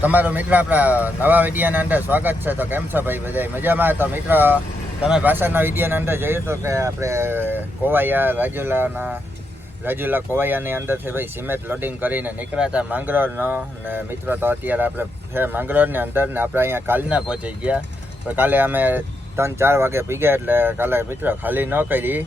તમારો મિત્ર આપણા નવા વિડીયોના અંદર સ્વાગત છે. તો કેમ છો ભાઈ બધા મજામાં? તો મિત્ર તમે પાછળના વિડીયોના અંદર જોયું તો કે આપણે કોવાયા રાજુલા કોવાયાની અંદરથી ભાઈ સિમેન્ટ લોડિંગ કરીને નીકળ્યા હતા માંગરોળનો. ને મિત્રો તો અત્યારે આપણે છે માંગરોળની અંદર ને આપણે અહીંયા કાલના પહોંચી ગયા. તો કાલે અમે 3-4 વાગે પીગ્યા એટલે કાલે મિત્રો ખાલી ન કરી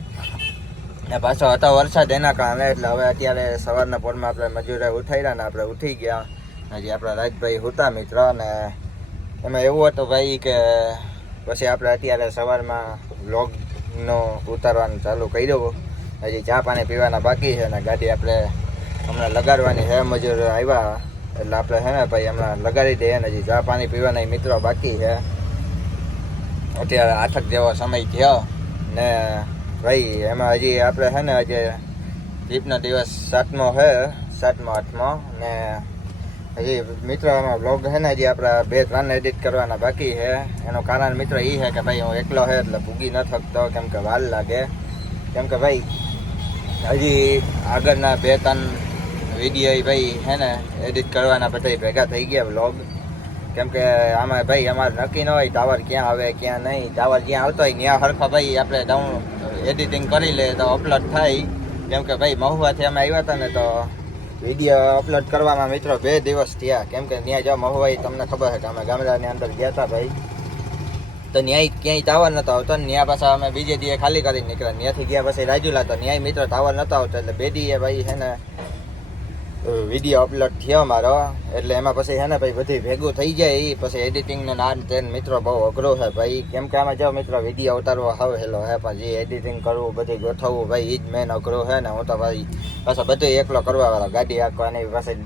ને પાછો હતો વરસાદ એના કારણે એટલે હવે અત્યારે સવારના પોરમાં આપણે મજૂરે ઉઠાડ્યા ને આપણે ઉઠી ગયા. હજી આપણા રાજભાઈ હતા મિત્ર ને એમાં એવું હતું ભાઈ કે પછી આપણે અત્યારે સવારમાં વ્લોગનો ઉતારવાનું ચાલુ કર્યું. હજી ચા પાણી પીવાના બાકી છે ને ગાડી આપણે હમણાં લગાડવાની છે. મજૂર આવ્યા એટલે આપણે છે ને ભાઈ હમણાં લગાડી દઈએ ને હજી ચા પાણી પીવાના મિત્રો બાકી છે. અત્યારે 8 જેવો સમય થયો ને ભાઈ એમાં હજી આપણે છે ને હજી ટ્રીપનો દિવસ 7મો છે, 7મો ને હજી મિત્રો આમાં બ્લોગ છે ને હજી આપણા 2-3 એડિટ કરવાના બાકી છે. એનું કારણ મિત્રો એ છે કે ભાઈ હું એકલો છે એટલે ભૂગી ન થકતો કેમ કે વાર લાગે. કેમ કે ભાઈ હજી આગળના 2-3 વિડીયો ભાઈ છે ને એડિટ કરવાના બધા ભેગા થઈ ગયા બ્લોગ. કેમ કે આમાં ભાઈ અમારે નક્કી ન હોય ટાવર ક્યાં આવે ક્યાં નહીં. ટાવર જ્યાં આવતો હોય ત્યાં હરખા ભાઈ આપણે ડાઉન એડિટિંગ કરી લે તો અપલોડ થાય. કેમ કે ભાઈ મહુવાથી અમે આવ્યા હતા ને તો વિડીયો અપલોડ કરવામાં મિત્રો 2 દિવસ થયા. કેમ કે ત્યાં જો મહુવા તમને ખબર છે કે અમે ગામડાની અંદર ગયા હતા ભાઈ તો ન્યાય ક્યાંય ટાવર નતો આવતો ને ત્યાં પાછા અમે બીજે દીએ ખાલી કરી નીકળ્યા. ત્યાંથી ગયા પછી રાજુલા તો ન્યાય મિત્રો ટાવર નતો આવતો એટલે 2 દીએ ભાઈ છે ને વિડીયો અપલોડ થયો મારો. એટલે એમાં પછી છે ને ભાઈ બધું ભેગું થઈ જાય એ પછી એડિટિંગને ના તેન મિત્રો બહુ અઘરો છે ભાઈ. કેમ કે આમાં જો મિત્રો વિડીયો ઉતારવો હવે હેલો હે પણ જે એડિટિંગ કરવું બધું ગોઠવવું ભાઈ એ જ મેન અઘરો છે ને. હું તો ભાઈ પાછા બધું એકલો કરવા વાળા ગાડી આંકવાની પાછી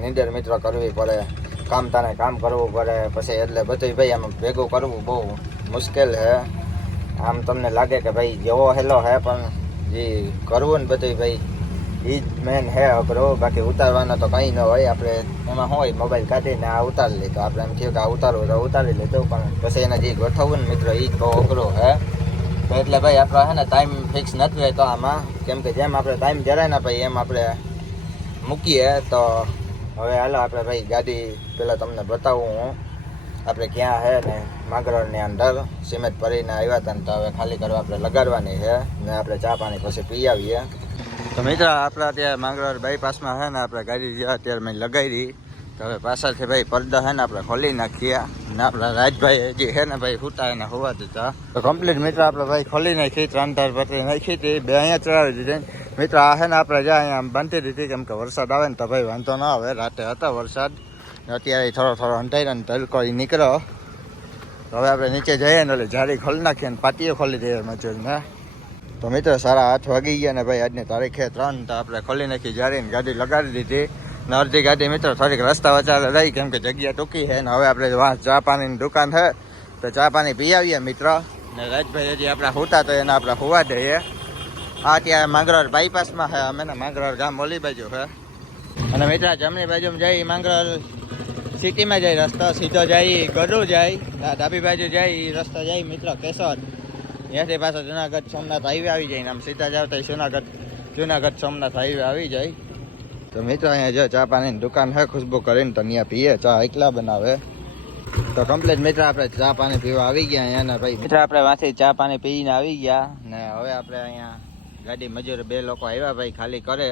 નીંદર મિત્રો કરવી પડે, કામ તાને કામ કરવું પડે પછી એટલે બધું ભાઈ આમ ભેગું કરવું બહુ મુશ્કેલ છે. આમ તમને લાગે કે ભાઈ જેવો હેલો હે પણ જે કરવું ને બધું ભાઈ એ જ મેન હે અઘરો. બાકી ઉતારવાનો તો કંઈ ન હોય. આપણે એમાં શું હોય મોબાઈલ કાઢીને આ ઉતારી લીધો આપણે એમ થયું કે આ ઉતારવું તો ઉતારી લીધું પણ પછી એને જે ગોઠવવું ને મિત્રો એ જ બહુ અઘરો હે. તો એટલે ભાઈ આપણે છે ને ટાઈમ ફિક્સ નથી રહેતો આમાં. કેમ કે જેમ આપણે ટાઈમ જરાય ને ભાઈ એમ આપણે મૂકીએ. તો હવે હાલો આપણે ભાઈ ગાડી પહેલાં તમને બતાવું હું આપણે ક્યાં છે ને માંગરોળની અંદર સિમેન્ટ ભરીને આવ્યા હતા ને તો હવે ખાલી કરવા આપણે લગાડવાની છે ને આપણે ચા પાણી પછી પી આવીએ. તો મિત્ર આપણે અત્યારે માંગરોળ બાયપાસમાં છે ને આપણે ગાડી જ્યાં અત્યારે મેં લગાવી તો હવે પાછળથી ભાઈ પડદા છે ને આપણે ખોલી નાખીએ ને આપણા રાજભાઈ હજી છે ને ભાઈ હુતા એને હોવા દીધા તો કમ્પ્લીટ મિત્ર આપણે ભાઈ ખોલી નાખી 3-4 પતરી નાખી હતી 2 અહીંયા ચડાવી દીધી. મિત્ર આ છે ને આપણે જ્યાં અહીંયા બાંધી દીધી કેમ કે વરસાદ આવે ને તો ભાઈ વાંધો ના આવે. રાતે હતો વરસાદ અત્યારે થોડો અંધાર્યો ને તડકો એ નીકળ્યો. હવે આપણે નીચે જઈએ ને એટલે જારી ખોલી નાખીએ ને પાટીઓ ખોલી દઈએ મજૂરને. તો મિત્રો 8:30 વાગી ગયા ને ભાઈ આજની તારીખે 3 તો આપણે ખોલી નાખી જારીને ગાડી લગાડી દીધી ને અડધી ગાડી મિત્રો થોડીક રસ્તા વચારે રહી કેમ કે જગ્યા ટૂંકી છે ને હવે આપણે વાં ચા પાણીની દુકાન છે તો ચા પાણી પી આવીએ મિત્રો. ને રાજભાઈ હજી આપણે હોતા તો એને આપણે હોવા દઈએ. આ ત્યાં માંગરોળ બાયપાસમાં છે અમે ને માંગરોળ ગામ ઓલી બાજુ છે અને મિત્ર જમણી બાજુમાં જઈ માંગરોળ સિટીમાં જાય રસ્તો સીધો જાય ગઢું જાય ડાબી બાજુ જાય રસ્તો જાય મિત્રો કેશોદ. ત્યાંથી પાછા જુનાગઢ સોમનાથ હાઈવે આવી જાય ને આમ સીધા જાવ તો જુનાગઢ સોમનાથ હાઈવે આવી જાય. તો મિત્રો અહીંયા જો ચા પાણીની દુકાન છે ખુશ્બુ કરીને તો ત્યાં પીએ ચા એકલા બનાવે. તો કમ્પ્લીટ મિત્ર આપણે ચા પાણી પીવા આવી ગયા અહીંયા ને ભાઈ મિત્ર આપણે વાંચી ચા પાણી પીને આવી ગયા ને હવે આપણે અહીંયા ગાડી મજૂર 2 લોકો આવ્યા ભાઈ ખાલી કરે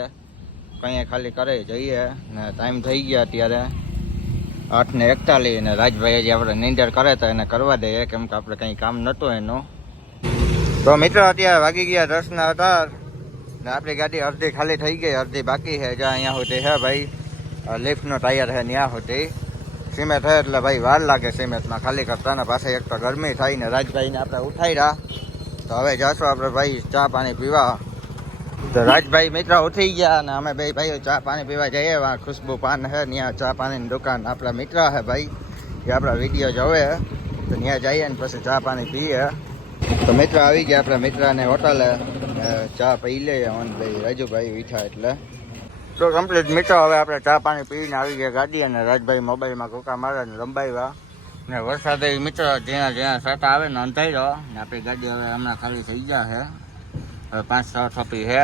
કંઈ ખાલી કરે જઈએ ને ટાઈમ થઈ ગયા અત્યારે 8:41 ને રાજભાઈ હજી આપણે નીંદર કરે તો એને કરવા દઈએ કેમ કે આપણે કંઈ કામ નહોતું એનું. તો મિત્રો અત્યારે વાગી ગયા 10:18 ને આપણી ગાડી અડધી ખાલી થઈ ગઈ અડધી બાકી છે. જ્યાં અહીંયા સુધી છે ભાઈ લિફ્ટનો ટાયર છે ત્યાં સુધી સિમેન્ટ છે એટલે ભાઈ વાર લાગે સિમેન્ટમાં ખાલી કરતા ને પાસે એક તો ગરમી થાય ને રાજભાઈને આપણે ઉઠાડ્યા તો હવે જશું આપણે ભાઈ ચા પાણી પીવા. તો રાજભાઈ મિત્ર ઉઠી ગયા અને અમે 2 ભાઈઓ ચા પાણી પીવા જઈએ. ખુશ્બુ પાન છે ત્યાં ચા પાણીની દુકાન આપણા મિત્ર છે ભાઈ જે આપણા વિડીયો જોવે તો ત્યાં જઈએ ને પછી ચા પાણી પીએ. તો મિત્ર આવી ગયા આપણા મિત્રને હોટલે ચા પી લઈએ ભાઈ રાજુભાઈ વીઠા એટલે. તો કમ્પ્લીટ મિત્ર હવે આપણે ચા પાણી પીને આવી ગયા ગાડી અને રાજભાઈ મોબાઈલમાં કોકા મારે ને રંબાવ્યા ને વરસાદ મિત્ર જ્યાં સાટા આવે ને અંધાર્યો ને આપણી ગાડી હવે હમણાં ખાલી થઈ ગયા છે હવે 5-6 થોપી છે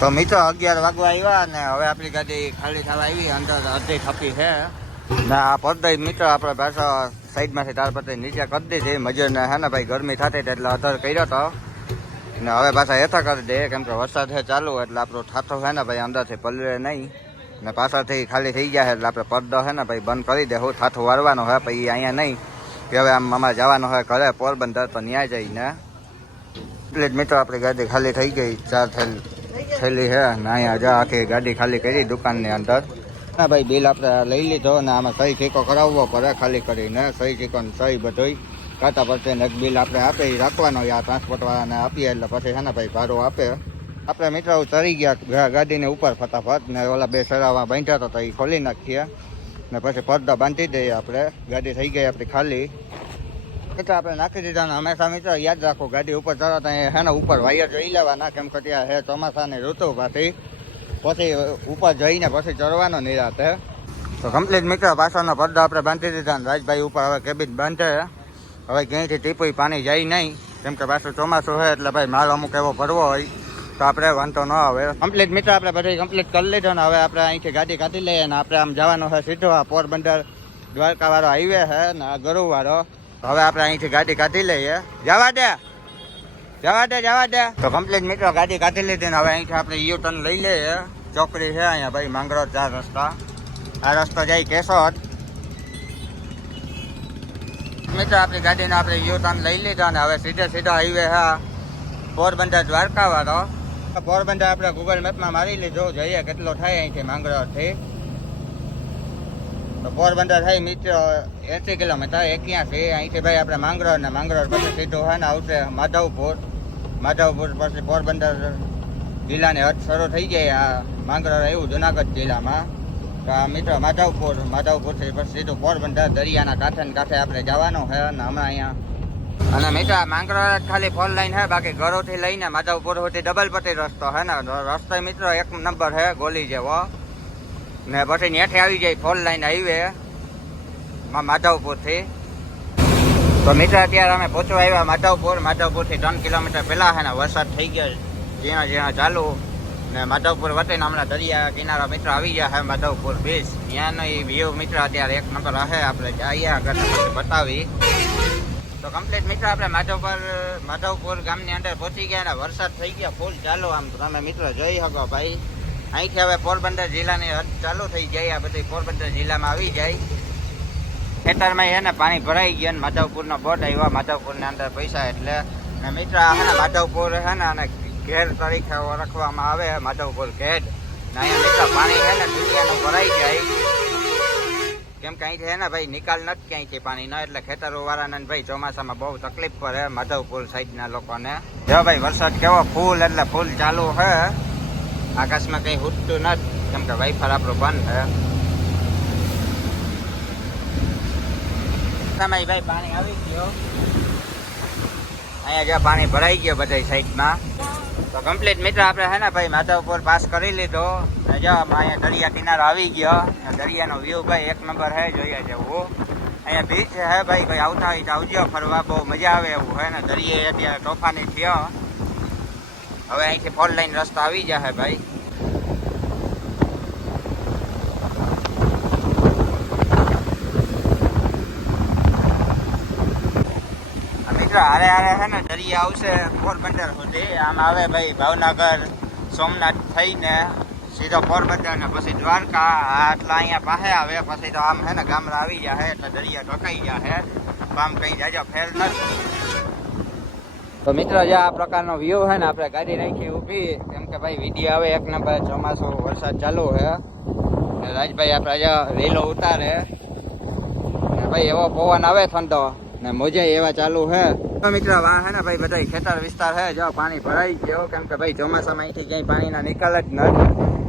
તો મિત્રો 11 વાગવા આવ્યા ને હવે આપણી ગાડી ખાલી થવા આવી, અંદર અડધી થપી છે ને આ પડદા મિત્રો આપણે પાછા સાઈડમાંથી તારપત્રી નીચે કરી દીધી. મજૂરને હે ને ભાઈ ગરમી થતી એટલે અધર કર્યો હતો ને હવે પાછા હેઠા કરી દે કેમ કે વરસાદ છે ચાલુ એટલે આપણો ઠાઠો છે ને ભાઈ અંદરથી પલરે નહીં ને પાછળથી ખાલી થઈ ગયા છે એટલે આપણે પડદો છે ને ભાઈ બંધ કરી દે. હું ઠાઠો વારવાનો હોય પછી અહીંયા નહીં કે હવે આમ અમારે જવાનું હોય ઘરે પોરબંદર તો ન્યા જઈને એટલે જ મિત્રો આપણી ગાડી ખાલી થઈ ગઈ. 4 થેલી છે ને અહીંયા જા આખી ગાડી ખાલી કરી દુકાનની અંદર. ના ભાઈ બિલ આપણે લઈ લીધો ને આમાં સહી ઠીકો કરાવવો પડે ખાલી કરીને સહી ઠીકો સહી બધું કાંટા પડશે ને એક બિલ આપણે આપે રાખવાનો આ ટ્રાન્સપોર્ટવાળાને આપીએ એટલે પછી છે ને ભાઈ ભાડું આપે. આપણે મિત્રો ચડી ગયા ગાડીને ઉપર ફટાફટ ને ઓલા 2 સરાવા બાંધ્યા હતા તો એ ખોલી નાખીએ ને પછી પડદા બાંધી દઈએ. આપણે ગાડી થઈ ગઈ આપણી ખાલી એટલે આપણે નાખી દીધા ને હંમેશા મિત્રો યાદ રાખો ગાડી ઉપર ચડતા હે ને ઉપર વાયર જોઈ લેવાના કેમ કે ત્યાં હે ચોમાસાની ઋતુ પછી ઉપર જઈને પછી ચડવાનો નિરાતે. તો કમ્પ્લીટ મિત્રો પાછળનો પડદો આપણે બાંધી દીધા ને રાજભાઈ ઉપર હવે કેબિન બાંધે. હવે ક્યાંયથી ટીપું પાણી જાય નહીં કેમ કે પાછું ચોમાસું હોય એટલે ભાઈ માલ અમુક એવો ભરવો હોય તો આપણે વાંધો ન આવે. કમ્પ્લીટ મિત્રો આપણે બધું કમ્પ્લીટ કરી લીધો ને હવે આપણે અહીંથી ગાડી કાઢી લઈએ ને આપણે આમ જવાનું હોય સીધો આ પોરબંદર દ્વારકાવાળો હાઈવે છે ને આ ગરુવાળો. હવે આપણે અહીંથી ગાડી કાઢી લઈએ. જવા દે. તો કમ્પ્લીટ મિત્રો ગાડી કાઢી લીધી ને હવે અહીંથી આપણે યુ ટર્ન લઈ લઈએ. ચોકડી છે અહીંયા ભાઈ માંગરોળ 4 રસ્તા. આ રસ્તો જાય કેશોદ. મિત્રો આપણી ગાડીને આપણે યુ ટર્ન લઈ લીધા ને હવે સીધો હાઈવે છે પોરબંદર દ્વારકા વાળો. પોરબંદર આપણે ગૂગલ મેપમાં મારી લીધું જોઈએ કેટલો થાય અહીંથી માંગરોળથી. તો પોરબંદર થાય મિત્રો 80 કિલોમીટર 81. અહીંથી ભાઈ આપણે માંગરોળ ને માંગરોળ પછી સીધું છે ને આવશે માધવપુર પછી પોરબંદર જિલ્લાની હદ શરૂ થઈ જાય. આ માંગરોળ આવ્યું જુનાગઢ જિલ્લામાં. તો આ મિત્રો માધવપુરથી પછી સીધું પોરબંદર દરિયાના કાંઠે આપણે જવાનું છે અને હમણાં અહીંયા અને મિત્રો માંગરોળ ખાલી 4 લાઈન છે બાકી ઘરોથી લઈને માધવપુર સુધી ડબલ પટ્ટી રસ્તો છે ને રસ્તો મિત્રો 1 નંબર છે ગોલી જેવો ને પછી નેઠે આવી જાય 4 લાઈન હાઈવે માધવપુરથી. તો મિત્રો અત્યારે અમે પહોંચવા આવ્યા માધવપુરથી 3 કિલોમીટર પહેલાં છે ને વરસાદ થઈ ગયો ઝીણા ચાલુ ને માધવપુર વટીને હમણાં દરિયા કિનારા મિત્રો આવી ગયા છે માધવપુર બીચ. ત્યાંનો એ વ્યૂ મિત્રો અત્યારે 1 નંબર હશે. આપણે જઈએ આગળ બતાવી. તો કમ્પ્લીટ મિત્રો આપણે માધવપુર ગામની અંદર પહોંચી ગયા ને વરસાદ થઈ ગયા ફૂલ ચાલુ. આમ તમે મિત્રો જોઈ શકો ભાઈ અહીંથી હવે પોરબંદર જિલ્લાની હદ ચાલુ થઈ જાય. આ બધી પોરબંદર જિલ્લામાં આવી જાય. ખેતરમાં છે ને પાણી ભરાઈ ગયા ને માધવપુરનો બોર્ડ આવ્યા માધવપુરની અંદર પૈસા એટલે ને મિત્ર આ છે ને માધવપુર છે ને અને ઘેર તરીકે ઓળખવામાં આવે માધવપુર ઘેડ ને અહીંયા મિત્ર પાણી છે ને દુનિયાનું ભરાઈ જાય કેમ કે અહીંથી છે ને ભાઈ નિકાલ નથી ક્યાંયથી પાણીનો એટલે ખેતરો વાળાને ભાઈ ચોમાસામાં બહુ તકલીફ પડે માધવપુર સાઈડના લોકોને. જો ભાઈ વરસાદ કેવો ફૂલ એટલે ફૂલ ચાલુ છે. આકાશમાં કંઈ ઉઠતું નથી કેમ કે વાઈફર આપણું બંધ છે. ભાઈ પાણી આવી ગયો અહીંયા જો પાણી ભરાઈ ગયો બધી સાઈડમાં. તો કમ્પ્લીટ મિત્ર આપણે છે ને ભાઈ માધવપુર પાસ કરી લીધો જો અહીંયા દરિયા કિનારો આવી ગયો. દરિયાનો વ્યૂ ભાઈ 1 નંબર છે જોઈએ જેવું. અહીંયા બીચ છે ભાઈ કોઈ આવતા હોય તો આવજો ફરવા બહુ મજા આવે એવું છે ને. દરિયે અત્યારે તોફાની થયો. હવે અહીંથી 4 લાઈન રસ્તો આવી જશે ભાઈ. હારે છે ને દરિયા આવશે પોરબંદર સુધી. આમ આવે ભાઈ ભાવનગર સોમનાથ થઈને સીધો પોરબંદર ને પછી દ્વારકા આટલા અહીંયા પાસે આવે પછી તો આમ છે ને ગામડા આવી જાય એટલે દરિયા ઢકાઈ જાય. આમ કઈ જાજો ફેર નથી. તો મિત્રો જે આ પ્રકારનો વ્યૂ છે ને આપણે ગાડી રાખી ઊભી કેમ કે ભાઈ વિડીયો આવે 1 નંબર. ચોમાસું વરસાદ ચાલુ છે ને રાજભાઈ આપણે જે રેલો ઉતારે ને ભાઈ એવો પવન આવે ઠંડો ને મોજે એવા ચાલુ છે. તો મિત્રો વાહ હે ને ભાઈ બધા ખેતર વિસ્તાર છે જો પાણી ભરાઈ ગયો કેમ કે ભાઈ ચોમાસામાં અહીંથી ક્યાંય પાણીના નિકાલ જ નથી.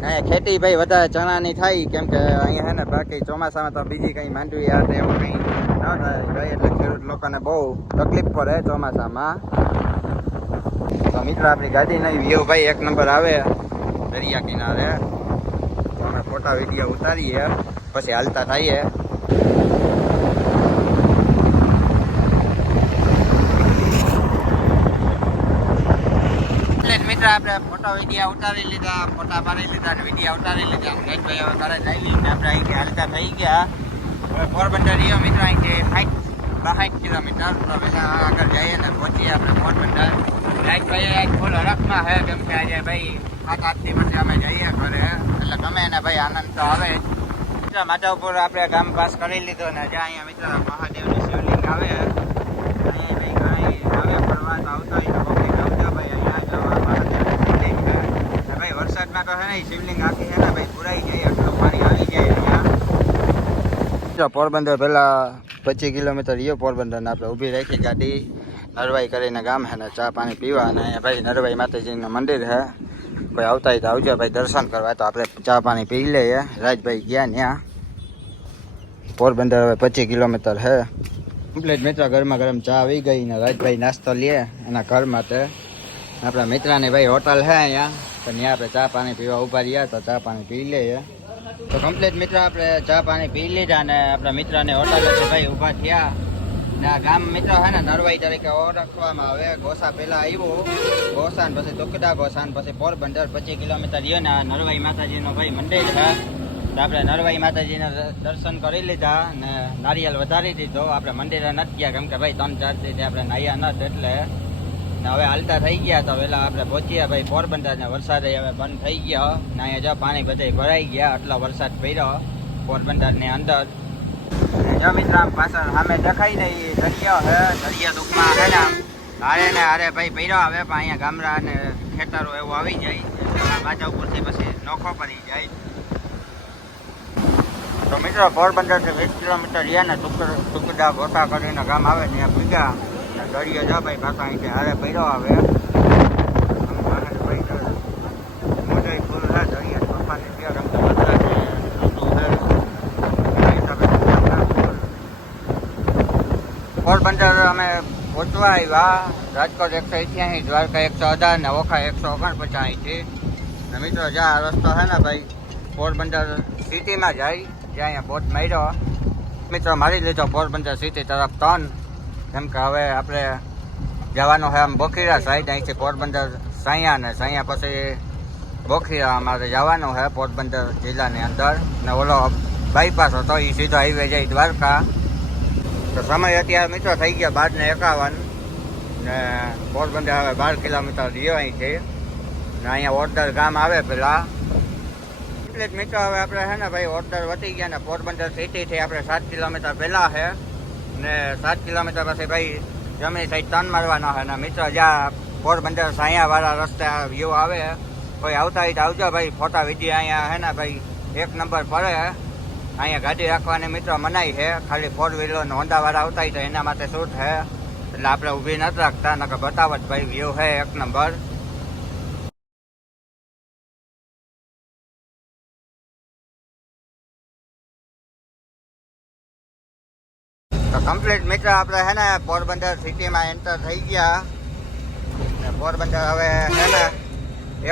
અહીંયા ખેતી ભાઈ વધારે ચણાની થાય કેમ કે અહીંયા છે ને બાકી ચોમાસામાં તો બીજી કંઈ માંડવી યાર એવું કંઈ ન થાય એટલે ખેડૂત લોકોને બહુ તકલીફ પડે ચોમાસામાં. તો મિત્રો આપણી ગાડીનો વ્યૂ ભાઈ 1 નંબર આવે દરિયા કિનારે. તો અમે ફોટા વિડીયો ઉતારીએ પછી હાલતા થઈએ. મિત્ર આપણે ફોટો વિડીયો ઉતારી લીધા, ફોટા પાડી લીધા અને વિડીયો ઉતારી લીધા. ભાઈ હવે ઘરે જઈ લઈને આપણે અહીંથી હાલતા થઈ ગયા. હવે પોરબંદર રહ્યો મિત્ર અહીંથી 60-62 કિલોમીટર. તો પહેલાં આગળ જઈએ ને પહોંચીએ આપણે પોરબંદર. ભાઈ ફૂલ હરખમાં છે કેમ કે આજે ભાઈ 7-8 પછી અમે જઈએ ઘરે, એટલે ગમે ને ભાઈ આનંદ તો આવે જ. મિત્ર માધવપુર આપણે ગામ પાસ કરી લીધો ને જ્યાં અહીંયા મિત્ર મહાદેવની શિવલિંગ આવે, અહીંયા ભાઈ ઘણી આવે ફરવા તો આવતા હોય તો પબ્લિક આવતા ભાઈ અહીંયા જવા મહાદેવની શિવલિંગ છે. ભાઈ વરસાદમાં તો છે ને શિવલિંગ આખી છે ને ભાઈ પુરાઈ જાય, એટલું પાણી આવી જાય અહીંયા. પોરબંદર પહેલા 25 કિલોમીટર રહ્યો પોરબંદર ને આપણે ઊભી રાખી ગાડી નરવાઈ કરીને ગામ છે ને ચા પાણી પીવા. અને અહીંયા ભાઈ નરવાઈ માતાજીનું મંદિર છે, કોઈ આવતા હોય તો આવજો ભાઈ દર્શન કરવા. તો આપણે ચા પાણી પી લઈએ. રાજભાઈ ગયા ત્યાં. પોરબંદર હવે 25 કિલોમીટર છે કમ્પ્લીટ. મિત્ર ગરમા ગરમ ચા આવી ગઈ ને રાજભાઈ નાસ્તો લે એના ઘર માટે. આપણા મિત્રની ભાઈ હોટલ છે અહીંયા, તો ત્યાં આપણે ચા પાણી પીવા ઊભા રહ્યા, તો ચા પાણી પી લઈએ. તો કમ્પ્લીટ મિત્ર આપણે ચા પાણી પી લીધા ને આપણા મિત્રની હોટલ છે ભાઈ ઊભા થયા. ને આ ગામ મિત્રો છે ને નરવાઈ તરીકે ઓળખવામાં આવે. ગોસા પહેલા આવ્યું, ગોસાન પછી તુકડા ગોસાન પછી પોરબંદર 25 કિલોમીટર રહ્યો ને આ નરવાઈ માતાજીનો ભાઈ મંદિર છે. તો આપણે નરવાઈ માતાજીના દર્શન કરી લીધા ને નારિયેલ વધારી દીધો. આપણે મંદિરે નથી ગયા કેમ કે ભાઈ 3-4 દિવસથી આપણે નાહ્યા નથી, એટલે ને હવે હાલતા થઈ ગયા. તો પહેલાં આપણે પહોંચ્યા ભાઈ પોરબંદર ને વરસાદ હવે બંધ થઈ ગયો ને અહીંયા જો પાણી બધા ભરાઈ ગયા, આટલો વરસાદ પડ્યો પોરબંદરની અંદર. જો મિત્ર આમ પાછળ સામે દેખાય ને એ દરિયો છે, દરિયા ટૂંકમાં છે ને આમ હારે ને હારે ભાઈ પડ્યો આવે, પણ અહીંયા ગામડા અને ખેતરો એવું આવી જાય, બાજુ ઉપરથી પછી નોખો પડી જાય. તો મિત્રો પોરબંદરથી 20 કિલોમીટર રહ્યા ને ટુકડા ગોતા કરીને ગામ આવે ત્યાં ભૂગ્યા. દરિયો જો ભાઈ પાછા અહીંથી હારે પડ્યો આવે. મોટો ફૂલ છે દરિયા પપ્પાની ત્યાં રમતા બધા છે. પોરબંદર અમે પહોંચવા આવ્યા. રાજકોટ 188, દ્વારકા 118 ને ઓખા 149 અહીંથી. ને મિત્રો જ્યાં રસ્તો છે ને ભાઈ પોરબંદર સિટીમાં જાય, જ્યાં અહીંયા બોટ માર્યો મિત્રો મારી લીધો પોરબંદર સિટી તરફ ટર્ન. કેમ કે હવે આપણે જવાનું છે આમ બોખીરા સાઈડ, અહીંથી પોરબંદર સાયા ને સાયા પછી બોખીરા અમારે જવાનું છે પોરબંદર જિલ્લાની અંદર. ને ઓલો બાયપાસ હતો એ સીધો હાઈવે જાય દ્વારકા. તો સમય અત્યારે મિત્રો થઈ ગયા 12:51 ને પોરબંદર હવે 12 કિલોમીટર રહ્યો અહીંથી. ને અહીંયા ઓરદર ગામ આવે પેલા. એટલે જ મિત્રો હવે આપણે છે ને ભાઈ ઓરદર વધી ગયા ને પોરબંદર સિટીથી આપણે 7 કિલોમીટર પહેલાં છે ને 7 કિલોમીટર પછી ભાઈ જમણી સાઈડ ટર્ન મારવાના છે. ને મિત્રો જ્યાં પોરબંદર સાયાવાળા રસ્તા વ્યૂ આવે, કોઈ આવતા હોય તો આવજો ભાઈ. ફોટા વિડીયો અહીંયા છે ને ભાઈ 1 નંબર પડે. અહીંયા ગાડી રાખવાની મિત્રો મનાઈ છે, ખાલી 4 વ્હીલર ને હોન્ડાવાળા આવતા હોય તો એના માટે શૂટ છે, એટલે આપણે ઊભી નથી રાખતા. નકર બતાવત ભાઈ વ્યૂ છે 1 નંબર. તો કમ્પ્લીટ મિત્ર આપણે છે ને પોરબંદર સિટીમાં એન્ટર થઈ ગયા. પોરબંદર હવે છે ને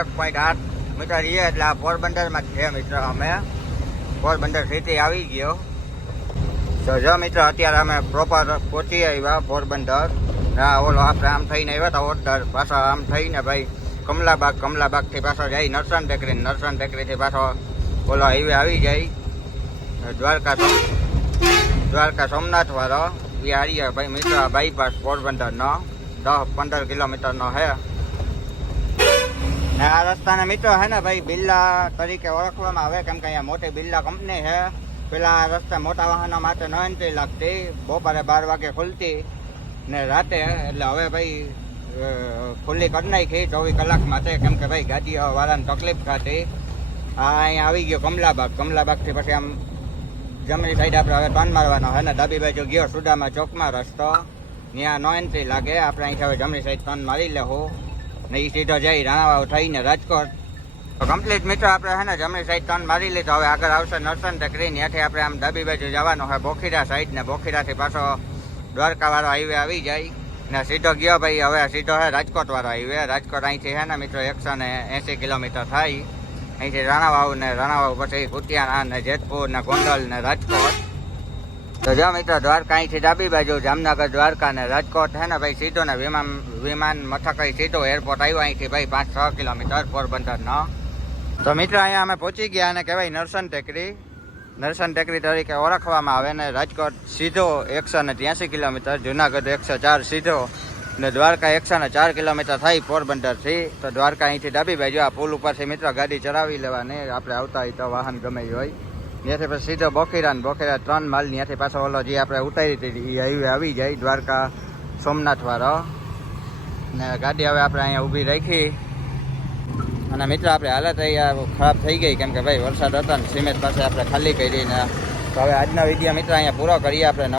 1.8 મીટર રહીએ એટલે આ પોરબંદરમાં જ છે મિત્ર. અમે પોરબંદર સિટી આવી ગયો. તો જો મિત્ર અત્યારે અમે પ્રોપર પહોંચી આવ્યા પોરબંદર. ઓલો આપણે આમ થઈને આવ્યા હતા ઓરદર, પાછા આમ થઈને ભાઈ કમલાબાગથી પાછો જાય નરસણ ટેકરીથી પાછો ઓલો હાઈવે આવી જાય દ્વારકા સોમનાથ વાળો. એ હારીએ ભાઈ મિત્ર બાયપાસ પોરબંદરનો 10-15 કિલોમીટરનો છે. ને આ રસ્તાને મિત્રો છે ને ભાઈ બિરલા તરીકે ઓળખવામાં આવે, કેમ કે અહીંયા મોટી બિરલા કંપની છે. પેલા આ રસ્તા મોટા વાહનો માટે ન એન્ટ્રી લાગતી, બપોરે 12 વાગે ખુલતી ને રાતે, એટલે હવે ભાઈ ખુલ્લી કરી નાખી 24 કલાક માટે, કેમ કે ભાઈ ગાડીઓ વાળાને તકલીફ થતી. આ અહીંયા આવી ગયો કમલાબાગથી પછી આમ જમણી સાઈડ આપણે હવે ટર્ન મારવાનો છે ને ડાબી બાજુ ગયો સુદામા ચોકમાં રસ્તો, ત્યાં નો એન્ટ્રી લાગે. આપણે અહીંથી હવે જમણી સાઈડ ટર્ન મારી લેવું ને એ સીધો જઈ રાણાવાવ થઈને રાજકોટ. તો કમ્પ્લીટ મિત્રો આપણે છે ને જમણી સાઈડ ટર્ન મારી લીધો. હવે આગળ આવશે નરસણ ટેકરી, ત્યાંથી આપણે આમ ડાબી બાજુ જવાનું હોય બોખીરા સાઈડ ને બોખીરાથી પાછો દ્વારકાવાળો હાઈવે આવી જાય ને સીધો ગયો ભાઈ. હવે સીધો છે રાજકોટવાળો હાઈવે. રાજકોટ અહીંથી છે ને મિત્રો 180 કિલોમીટર થાય. અહીંથી રાણાવાવ ને રાણાવાવ પછી કુતિયાણા ને જેતપુર ને ગોંડલ ને રાજકોટ. તો જો મિત્રો દ્વારકા અહીંથી ડાબી બાજુ જામનગર દ્વારકા ને રાજકોટ હે ને ભાઈ સીધો ને વિમાન મથક સીધો એરપોર્ટ આવ્યો અહીંથી ભાઈ 5-6 કિલોમીટર પોરબંદર નો. તો મિત્રો અહીંયા અમે પહોંચી ગયા અને કહેવાય નરસન ટેકરી તરીકે ઓળખવામાં આવે ને રાજકોટ સીધો 183 કિલોમીટર, જુનાગઢ 104 સીધો ને દ્વારકા 104 કિલોમીટર થઈ પોરબંદરથી. તો દ્વારકા અહીંથી ડાબી બાજુ આ પુલ ઉપરથી મિત્રો ગાડી ચડાવી લેવાની, આપણે આવતા હોય તો વાહન ગમે એ હોય. ત્યાંથી પછી સીધો બોખીરા 3 માલ ત્યાંથી પાછો ઓલો જે આપણે ઉતારી હતી એ હાઈવે આવી જાય દ્વારકા સોમનાથ વાળો. ને ગાડી હવે આપણે અહીંયા ઊભી રાખી અને મિત્રો આપણે હાલત અહીંયા ખરાબ થઈ ગઈ કેમ કે ભાઈ વરસાદ હતો ને સિમેન્ટ પાસે આપણે ખાલી કરીને. તો હવે આજનો વિડીયો મિત્રો અહીંયા પૂરો કરીએ આપણે.